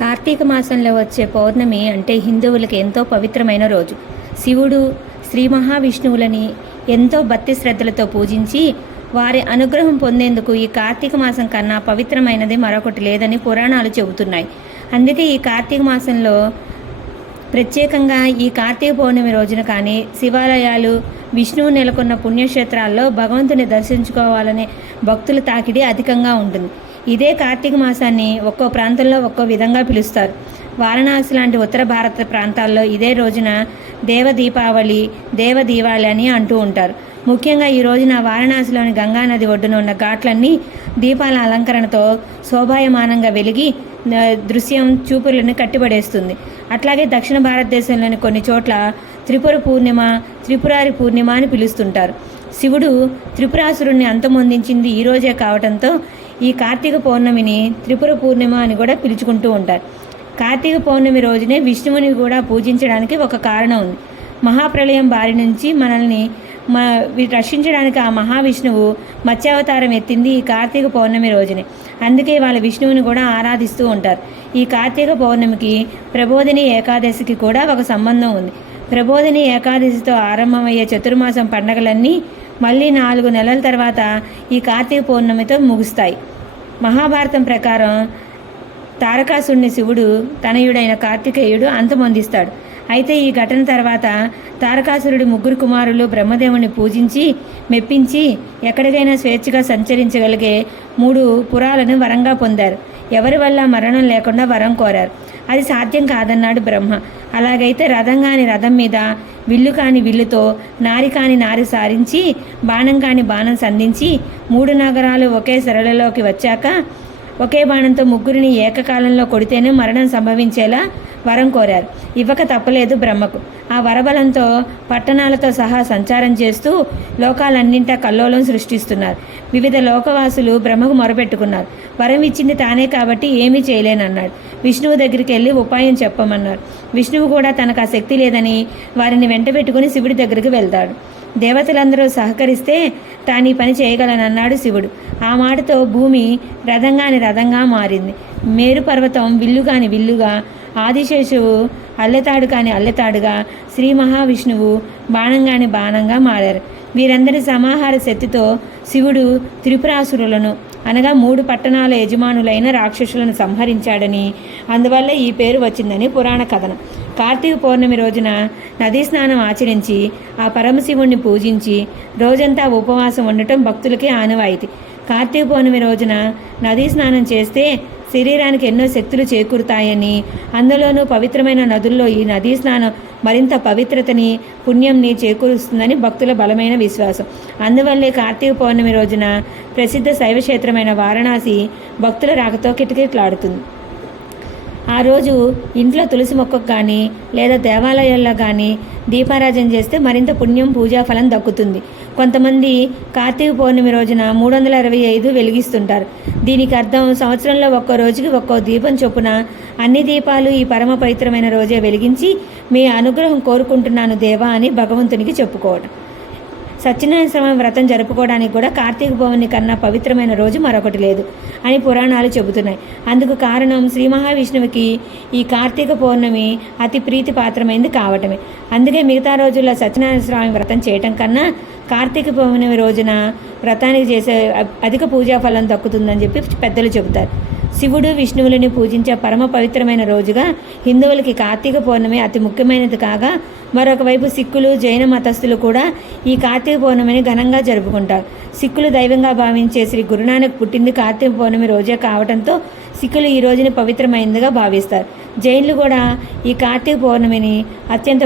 కార్తీక మాసంలో వచ్చే పౌర్ణమి అంటే హిందువులకు ఎంతో పవిత్రమైన రోజు. శివుడు, శ్రీ మహావిష్ణువులని ఎంతో భక్తి శ్రద్ధలతో పూజించి వారి అనుగ్రహం పొందేందుకు ఈ కార్తీక మాసం కన్నా పవిత్రమైనది మరొకటి లేదని పురాణాలు చెబుతున్నాయి. అందుకే ఈ కార్తీక మాసంలో ప్రత్యేకంగా ఈ కార్తీక పౌర్ణమి రోజున కానీ శివాలయాలు, విష్ణువు నెలకొన్న పుణ్యక్షేత్రాల్లో భగవంతుని దర్శించుకోవాలనే భక్తుల తాకిడి అధికంగా ఉంటుంది. ఇదే కార్తీక మాసాన్ని ఒక్కో ప్రాంతంలో ఒక్కో విధంగా పిలుస్తారు. వారణాసి లాంటి ఉత్తర భారత ప్రాంతాల్లో ఇదే రోజున దేవ దీపావళి అని అంటూ ఉంటారు. ముఖ్యంగా ఈ రోజున వారణాసిలోని గంగానది ఒడ్డున ఉన్న ఘాట్లన్నీ దీపాల అలంకరణతో శోభాయమానంగా వెలిగి దృశ్యం చూపులను కట్టిపడేస్తుంది. అట్లాగే దక్షిణ భారతదేశంలోని కొన్ని చోట్ల త్రిపురారి పూర్ణిమ అని పిలుస్తుంటారు. శివుడు త్రిపురాసురుణ్ణి అంతమొందించింది ఈ రోజే కావడంతో ఈ కార్తీక పౌర్ణమిని త్రిపుర పూర్ణిమ అని కూడా పిలుచుకుంటూ ఉంటారు. కార్తీక పౌర్ణమి రోజునే విష్ణువుని కూడా పూజించడానికి ఒక కారణం ఉంది. మహాప్రళయం బారి నుంచి మనల్ని రక్షించడానికి ఆ మహావిష్ణువు మత్స్యావతారం ఎత్తింది ఈ కార్తీక పౌర్ణమి రోజునే. అందుకే వాళ్ళ విష్ణువుని కూడా ఆరాధిస్తూ ఉంటారు. ఈ కార్తీక పౌర్ణమికి ప్రబోధిని ఏకాదశికి కూడా ఒక సంబంధం ఉంది. ప్రబోధిని ఏకాదశితో ఆరంభమయ్యే చతుర్మాసం పండగలన్నీ మళ్ళీ 4 నెలల తర్వాత ఈ కార్తీక పౌర్ణమితో ముగుస్తాయి. మహాభారతం ప్రకారం తారకాసురుని శివుడు తనయుడైన కార్తికేయుడు అంతమొందిస్తాడు. అయితే ఈ ఘటన తర్వాత తారకాసురుడి 3 కుమారులు బ్రహ్మదేవుని పూజించి మెప్పించి ఎక్కడికైనా స్వేచ్ఛగా సంచరించగలిగే 3 పురాలను వరంగా పొందారు. ఎవరి వల్ల మరణం లేకుండా వరం కోరారు. అది సాధ్యం కాదన్నాడు బ్రహ్మ. అలాగైతే రథం కాని రథం మీద, విల్లు కాని విల్లుతో, నారి కాని నారి సారించి, బాణం కాని బాణం సంధించి 3 నగరాలు ఒకే సరళలోకి వచ్చాక ఒకే బాణంతో 3ని ఏకకాలంలో కొడితేనే మరణం సంభవించేలా వరం కోరారు. ఇవ్వక తప్పలేదు బ్రహ్మకు. ఆ వరబలంతో పట్టణాలతో సహా సంచారం చేస్తూ లోకాలన్నింటా కల్లోలం సృష్టిస్తున్నారు. వివిధ లోకవాసులు బ్రహ్మకు మొరపెట్టుకున్నారు. వరం ఇచ్చింది తానే కాబట్టి ఏమీ చేయలేనన్నాడు. విష్ణువు దగ్గరికి వెళ్ళి ఉపాయం చెప్పమన్నారు. విష్ణువు కూడా తనకు ఆ శక్తి లేదని వారిని వెంటబెట్టుకుని శివుడి దగ్గరికి వెళ్తాడు. దేవతలందరూ సహకరిస్తే తాను ఈ పని చేయగలనన్నాడు శివుడు. ఆ మాటతో భూమి రథంగా మారింది. మేరు పర్వతం విల్లుగాని విల్లుగా, ఆదిశేషువు అల్లెతాడు కాని అల్లెతాడుగా, శ్రీ మహావిష్ణువు బాణంగాని బాణంగా మారారు. వీరందరి సమాహార శక్తితో శివుడు త్రిపురాసురులను అనగా 3 పట్టణాల యజమానులైన రాక్షసులను సంహరించాడని, అందువల్ల ఈ పేరు వచ్చిందని పురాణ కథనం. కార్తీక పౌర్ణమి రోజున నదీ స్నానం ఆచరించి ఆ పరమశివుణ్ణి పూజించి రోజంతా ఉపవాసం ఉండటం భక్తులకే ఆనవాయితీ. కార్తీక పౌర్ణమి రోజున నదీ స్నానం చేస్తే శరీరానికి ఎన్నో శక్తులు చేకూరుతాయని, అందులోనూ పవిత్రమైన నదుల్లో ఈ నదీ స్నానం మరింత పవిత్రతని, పుణ్యంని చేకూరుస్తుందని భక్తుల బలమైన విశ్వాసం. అందువల్లే కార్తీక పౌర్ణమి రోజున ప్రసిద్ధ శైవక్షేత్రమైన వారణాసి భక్తుల రాకతో కిటకిటలాడుతుంది. ఆ రోజు ఇంట్లో తులసి మొక్కకు కానీ లేదా దేవాలయాల్లో కానీ దీపారాజన చేస్తే మరింత పుణ్యం, పూజా ఫలం దక్కుతుంది. కొంతమంది కార్తీక పౌర్ణమి రోజున 365 వెలిగిస్తుంటారు. దీనికి అర్థం సంవత్సరంలో ఒక్కో రోజుకి ఒక్కో దీపం చొప్పున అన్ని దీపాలు ఈ పరమ పవిత్రమైన రోజే వెలిగించి మీ అనుగ్రహం కోరుకుంటున్నాను దేవా అని భగవంతునికి చెప్పుకోవడం. సత్యనారాయణ స్వామి వ్రతం జరుపుకోవడానికి కూడా కార్తీక పౌర్ణమి కన్నా పవిత్రమైన రోజు మరొకటి లేదు అని పురాణాలు చెబుతున్నాయి. అందుకు కారణం శ్రీ మహావిష్ణువుకి ఈ కార్తీక పౌర్ణమి అతి ప్రీతిపాత్రమైంది కావటమే. అందుకే మిగతా రోజుల్లో సత్యనారాయణ స్వామి వ్రతం చేయటం కన్నా కార్తీక పౌర్ణమి రోజున వ్రతానికి చేసే అధిక పూజా ఫలం దక్కుతుందని చెప్పి పెద్దలు చెబుతారు. శివుడు, విష్ణువులని పూజించే పరమ పవిత్రమైన రోజుగా హిందువులకి కార్తీక పౌర్ణమి అతి ముఖ్యమైనది కాగా, మరొక వైపు సిక్కులు, జైన మతస్థులు కూడా ఈ కార్తీక పౌర్ణమిని ఘనంగా జరుపుకుంటారు. సిక్కులు దైవంగా భావించే శ్రీ గురునానక్ పుట్టింది కార్తీక పౌర్ణమి రోజే కావడంతో సిక్కులు ఈ రోజుని పవిత్రమైనదిగా భావిస్తారు. జైన్లు కూడా ఈ కార్తీక పౌర్ణమిని అత్యంత